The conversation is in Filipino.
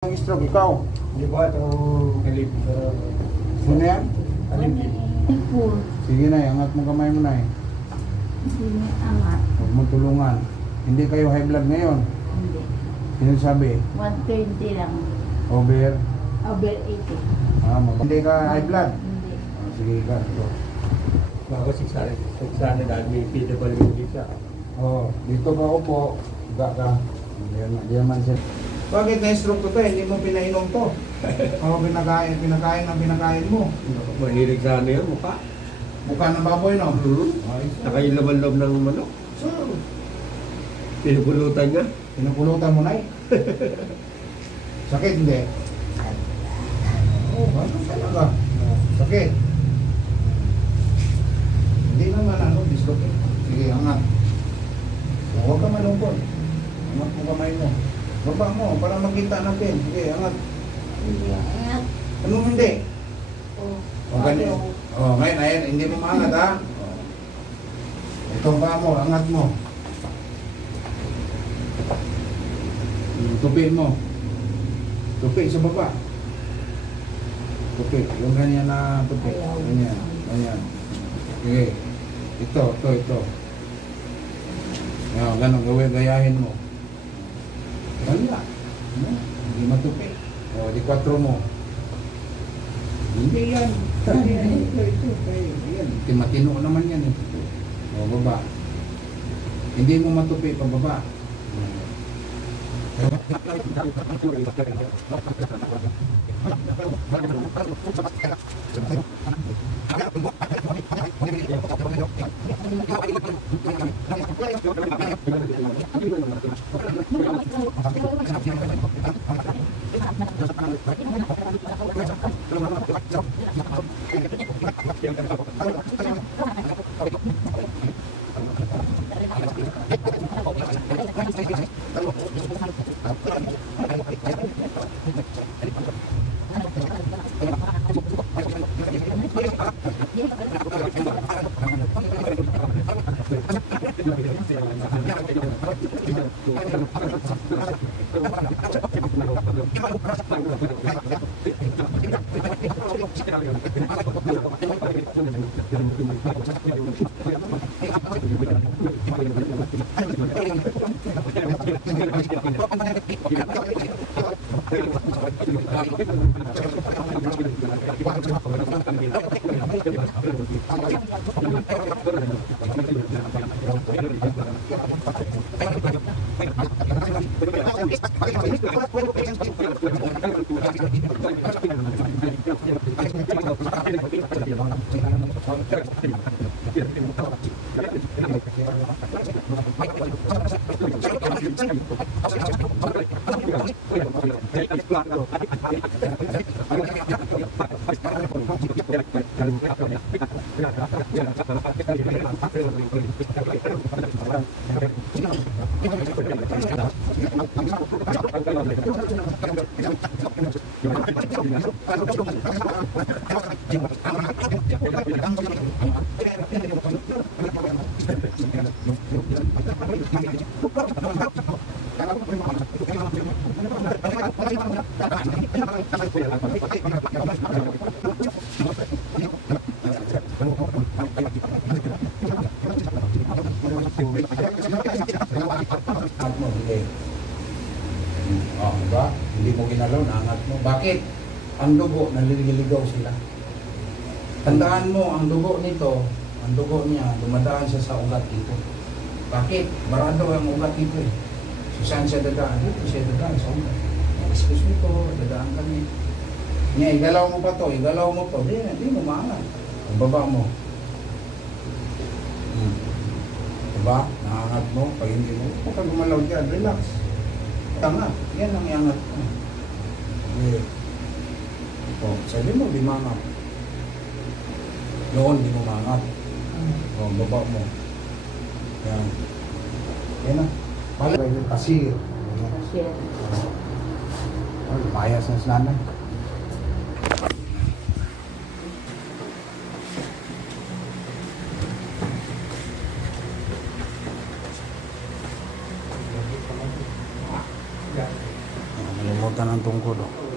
Ang stroke, ikaw. Di ba itong kalib sa Sino yan? kalimlib? Ipul. Sige na, angat mo kamay mo na eh. Hindi niya angat. Huwag mo tulungan. Hindi kayo high blood ngayon. Hindi. Sino sabi? 120 lang. Over? Over 80. Hindi ka high blood? Hindi. Sige ka. Ito. Bago sana dahil may PWD siya. Dito ka upo. Higa ka. Diyan man siya. Bakit na-stroke ko to? Hindi mo pinainom to. Pinakain mo. Mahilig sana yun, mukha. Mukha ng baboy, no? Nakailaban-loob ng manok. So, Pinupulutan niya. pinupulutan mo na eh. Sakit, hindi? Ano talaga? Sakit. Hindi naman dislocate. Sige, angat. Huwag ka malungkot. Angat mo kamay mo. Baba mo, para makita natin. Sige, angat. Hindi angat. Anong hindi? Oh. Ganyan. Ngayon, ayan, hindi mo maangat, ha? Ito pa mo, angat mo. Tupi mo. Tupi sa baba. Tupi. Yung ganyan na tupi. Ganyan. Ganyan. Okay. Ito. Ganun, gayahin mo. Wala. Hindi matupi. Di 4 mo. Hindi yan. Ito. Yan. Matino naman yan. Baba. Hindi mo matupi pababa. Diba? Hindi mo ginalaw, naangat mo. Bakit? Ang dugo, naliligaw sila. Tandaan mo, ang dugo nito, ang dugo niya, dumadaan siya sa ugat dito. Bakit? Barado ang ugat dito eh. So saan siya dadaan? Dito siya dadaan sa ugat. Excuse me po, dadaan kami. Niya, igalaw mo pa to, igalaw mo to. Di mo maangat. Ang baba mo. Diba? Naangat mo, pag hindi mo, huwag ka gumalaw dyan, relax. Tama, yan ang iangat mo. Okay. Sabi mo, di mangat. Noon, di mo mangat. Baba mo. Yan. Yan na. Palagay yung kasir. Kasi Mayas na sinanay. Nakalimutan ng ng tungkod. Oh.